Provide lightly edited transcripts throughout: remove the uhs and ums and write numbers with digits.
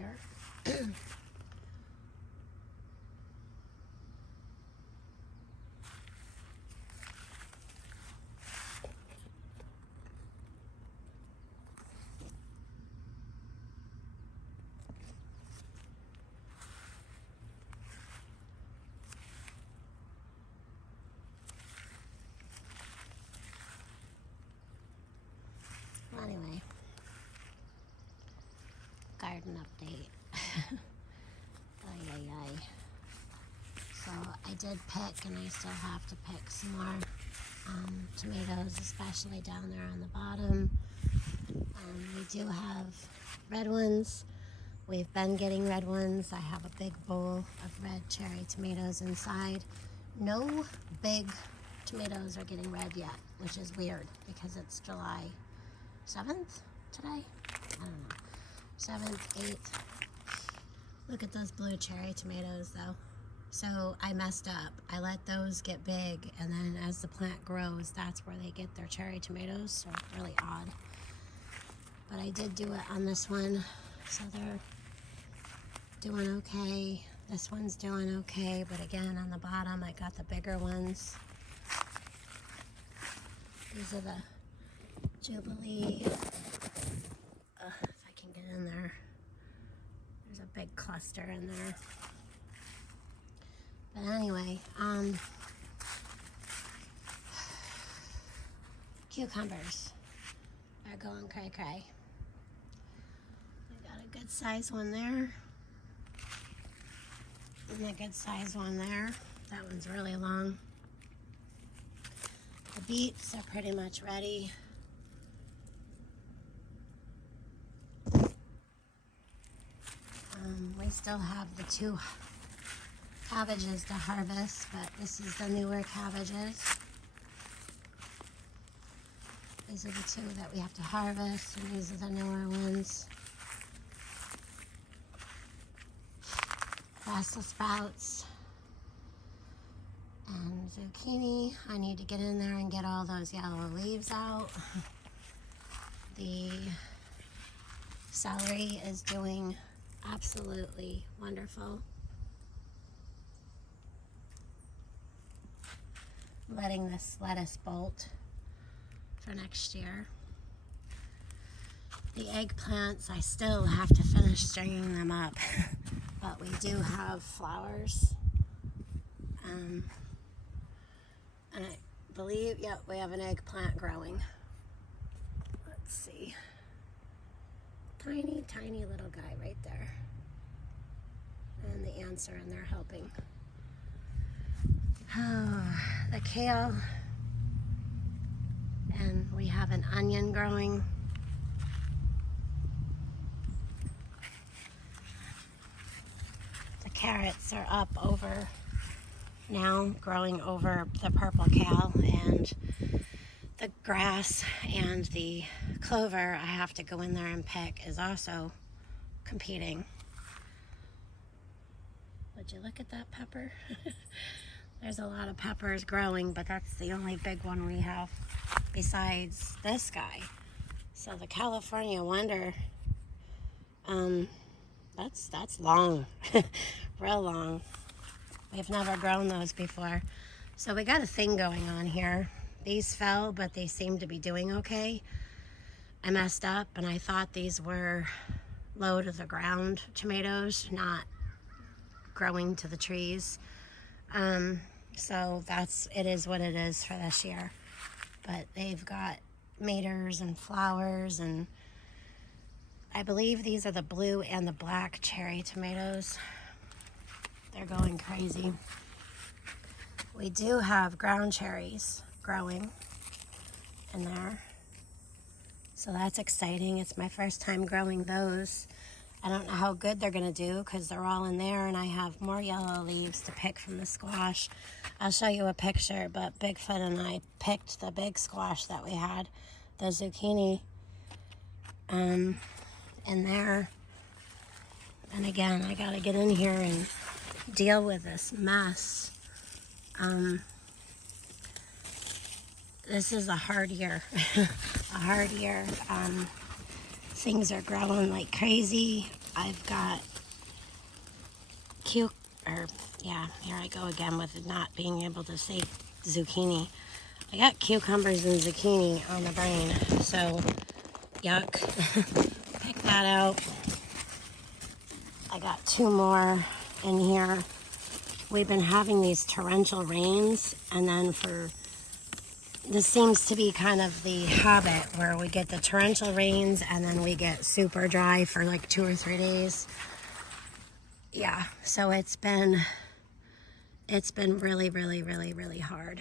year. Well, anyway, garden update. Ay, ay, ay. So I did pick, and I still have to pick some more tomatoes, especially down there on the bottom. We do have red ones. We've been getting red ones. I have a big bowl of red cherry tomatoes inside. No big tomatoes are getting red yet, which is weird because it's July 7th today? I don't know. 7th, 8th. Look at those blue cherry tomatoes though. So I messed up. I let those get big, and then as the plant grows, that's where they get their cherry tomatoes. So it's really odd. But I did do it on this one, so they're doing okay. This one's doing okay, but again, on the bottom, I got the bigger ones. These are the Jubilee. If I can get in there. There's a big cluster in there. But anyway, cucumbers are going cray-cray. I got a good size one there. And a good size one there. That one's really long. The beets are pretty much ready. We still have the 2 cabbages to harvest, but this is the newer cabbages. These are the 2 that we have to harvest, and these are the newer ones. Brussels sprouts and zucchini. I need to get in there and get all those yellow leaves out. The celery is doing absolutely wonderful. Letting this lettuce bolt for next year. The eggplants, I still have to finish stringing them up, but we do have flowers. And I believe, yep, we have an eggplant growing. Let's see. Tiny, tiny little guy right there. And the ants are in there helping. Oh, the kale. And we have an onion growing. The carrots are up over now, growing over the purple kale, and the grass and the clover I have to go in there and pick is also competing. Would you look at that pepper? There's a lot of peppers growing, but that's the only big one we have besides this guy. So the California Wonder, that's long, real long. We've never grown those before. So we got a thing going on here. These fell, but they seem to be doing okay. I messed up, and I thought these were low to the ground tomatoes, not growing to the trees. So it is what it is for this year. But they've got maters and flowers, and I believe these are the blue and the black cherry tomatoes. They're going crazy. We do have ground cherries growing in there. So that's exciting. It's my first time growing those. I don't know how good they're gonna do because they're all in there, and I have more yellow leaves to pick from the squash. I'll show you a picture, but Bigfoot and I picked the big squash that we had, the zucchini, in there. And again, I gotta get in here and deal with this mess. This is a hard year, a hard year. Things are growing like crazy. I've got yeah, here I go again with not being able to say zucchini. I got cucumbers and zucchini on the brain, so yuck. Pick that out. I got 2 more in here. We've been having these torrential rains, and then this seems to be kind of the habit where we get the torrential rains and then we get super dry for like 2 or 3 days. Yeah, so it's been really, really, really, really hard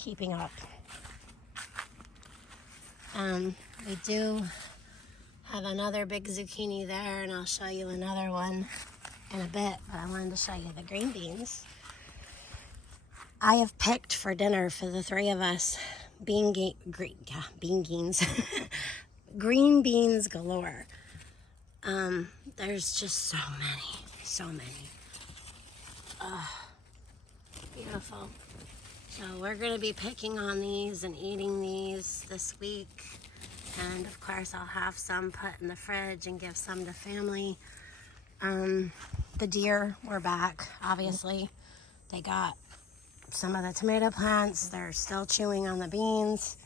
keeping up. We do have another big zucchini there, and I'll show you another one in a bit, but I wanted to show you the green beans. I have picked for dinner for the 3 of us green beans, green beans galore. There's just so many. Beautiful. So we're going to be picking on these and eating these this week. And of course I'll have some put in the fridge and give some to family. The deer were back, obviously. They got some of the tomato plants. They're still chewing on the beans.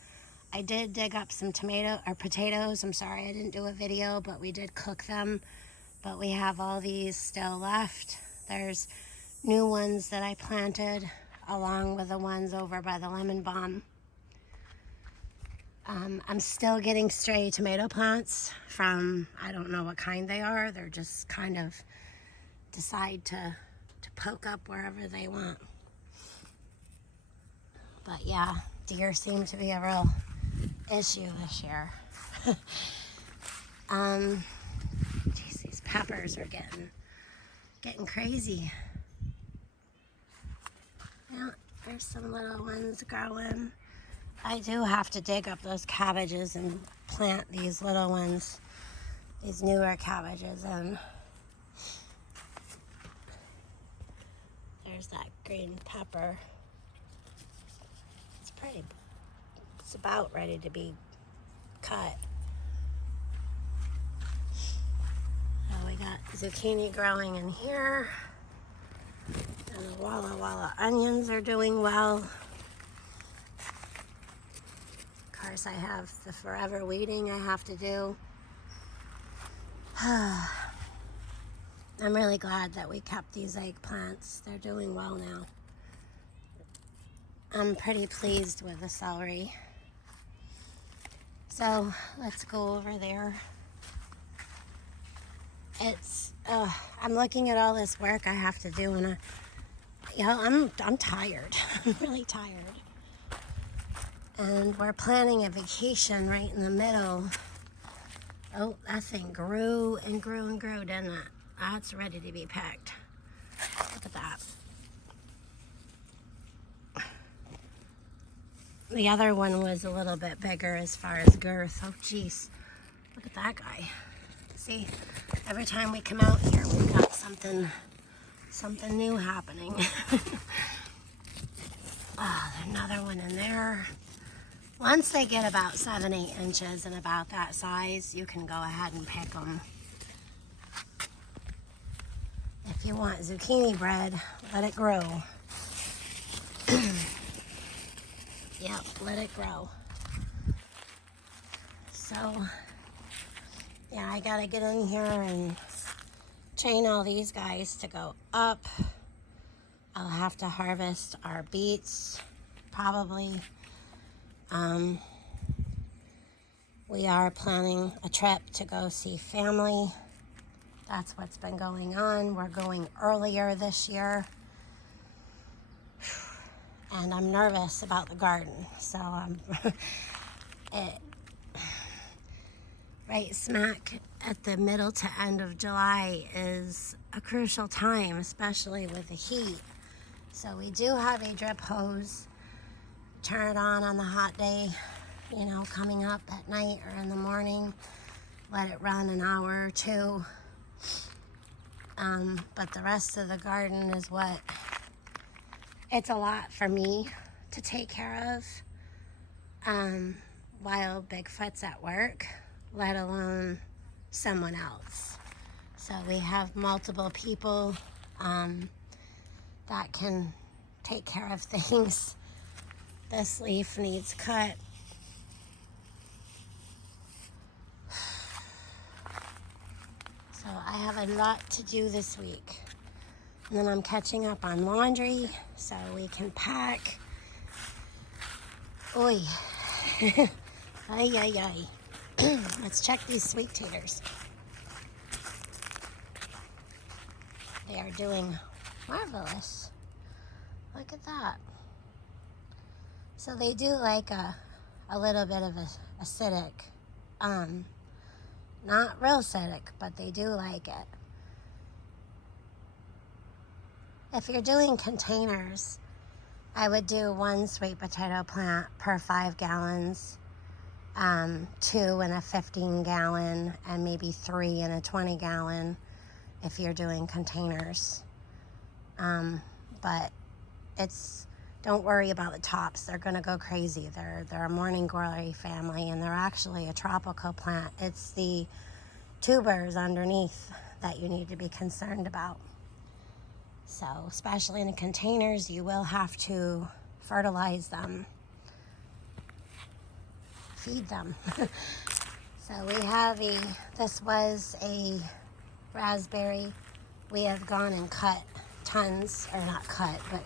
I did dig up some potatoes. I'm sorry I didn't do a video, but we did cook them. But we have all these still left. There's new ones that I planted along with the ones over by the lemon balm. I'm still getting stray tomato plants from, I don't know what kind they are. They're just kind of decide to poke up wherever they want. But yeah, deer seem to be a real issue this year. Geez, these peppers are getting crazy. Yeah, there's some little ones growing. I do have to dig up those cabbages and plant these little ones, these newer cabbages in. There's that green pepper. It's about ready to be cut. So we got zucchini growing in here. And the Walla Walla onions are doing well. Of course, I have the forever weeding I have to do. I'm really glad that we kept these eggplants. They're doing well now. I'm pretty pleased with the celery. So let's go over there. I'm looking at all this work I have to do, and I'm tired. I'm really tired. And we're planning a vacation right in the middle. Oh, that thing grew and grew and grew, didn't it? That's ready to be packed. Look at that. The other one was a little bit bigger as far as girth. Oh, geez. Look at that guy. See, every time we come out here, we've got something new happening. Oh, another one in there. Once they get about 7-8 inches and about that size, you can go ahead and pick them. If you want zucchini bread, let it grow. Yep, let it grow. So, yeah, I gotta get in here and chain all these guys to go up. I'll have to harvest our beets, probably. We are planning a trip to go see family. That's what's been going on. We're going earlier this year. And I'm nervous about the garden. So right smack at the middle to end of July is a crucial time, especially with the heat. So we do have a drip hose. Turn it on the hot day, you know, coming up at night or in the morning. Let it run an hour or 2. But the rest of the garden is what, it's a lot for me to take care of while Bigfoot's at work, let alone someone else. So we have multiple people that can take care of things. This leaf needs cut. So I have a lot to do this week. And then I'm catching up on laundry so we can pack. Oi. Ay, ay, ay. Let's check these sweet taters. They are doing marvelous. Look at that. So they do like a little bit of acidic. Not real acidic, but they do like it. If you're doing containers, I would do 1 sweet potato plant per 5 gallons, 2 in a 15 gallon, and maybe 3 in a 20 gallon if you're doing containers. But don't worry about the tops. They're gonna go crazy. They're a morning glory family, and they're actually a tropical plant. It's the tubers underneath that you need to be concerned about. So, especially in the containers, you will have to fertilize them, feed them. So we have this was a raspberry. We have gone and cut tons, or not cut, but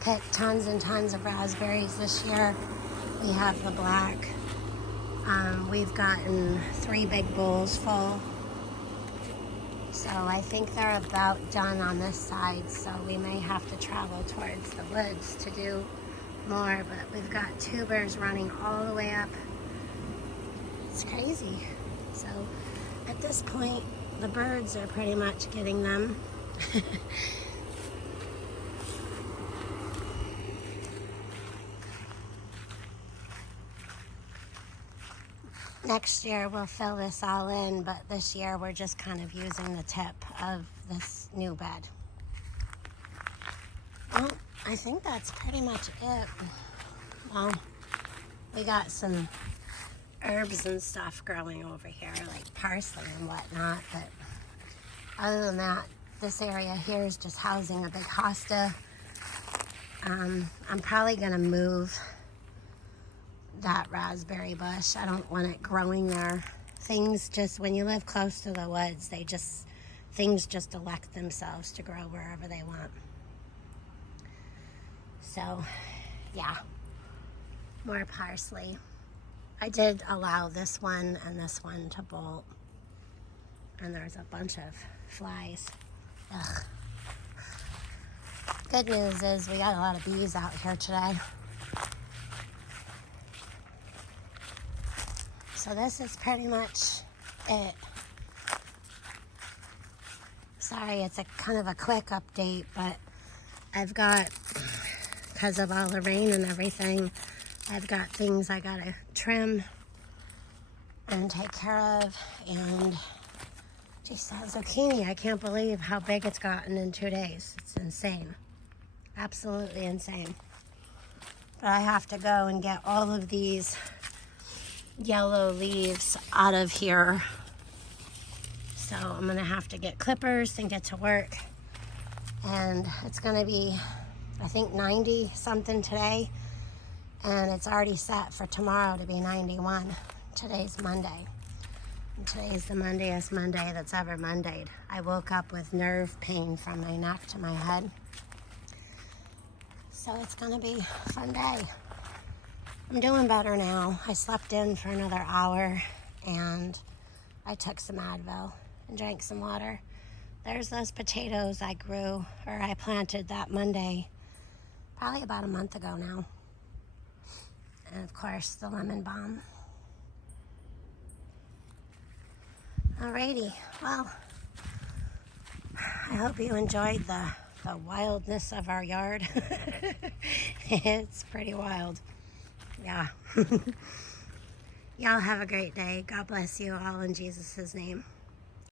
picked tons and tons of raspberries this year. We have the black. We've gotten 3 big bowls full. So I think they're about done on this side, so we may have to travel towards the woods to do more, but we've got tubers running all the way up. It's crazy. So at this point, the birds are pretty much getting them. Next year we'll fill this all in, but this year we're just kind of using the tip of this new bed. Well, I think that's pretty much it. Well, we got some herbs and stuff growing over here, like parsley and whatnot, but other than that, this area here is just housing a big hosta. I'm probably gonna move that raspberry bush. I don't want it growing there. Things just, when you live close to the woods, things just elect themselves to grow wherever they want. So, yeah, more parsley. I did allow this one and this one to bolt, and there's a bunch of flies. Ugh. Good news is we got a lot of bees out here today. So this is pretty much it. Sorry, it's a kind of a quick update, but I've got, because of all the rain and everything, I've got things I gotta trim and take care of. And geez, that zucchini, I can't believe how big it's gotten in 2 days. It's insane. Absolutely insane. But I have to go and get all of these yellow leaves out of here. So I'm gonna have to get clippers and get to work. And it's gonna be, I think, 90 something today. And it's already set for tomorrow to be 91. Today's Monday. And today's the Mondayest Monday that's ever Mondayed. I woke up with nerve pain from my neck to my head. So it's gonna be a fun day. I'm doing better now. I slept in for another hour and I took some Advil and drank some water. There's those potatoes I grew, or I planted that Monday, probably about a month ago now. And of course, the lemon balm. Alrighty, well, I hope you enjoyed the wildness of our yard. It's pretty wild. Yeah. Y'all have a great day. God bless you all in Jesus' name.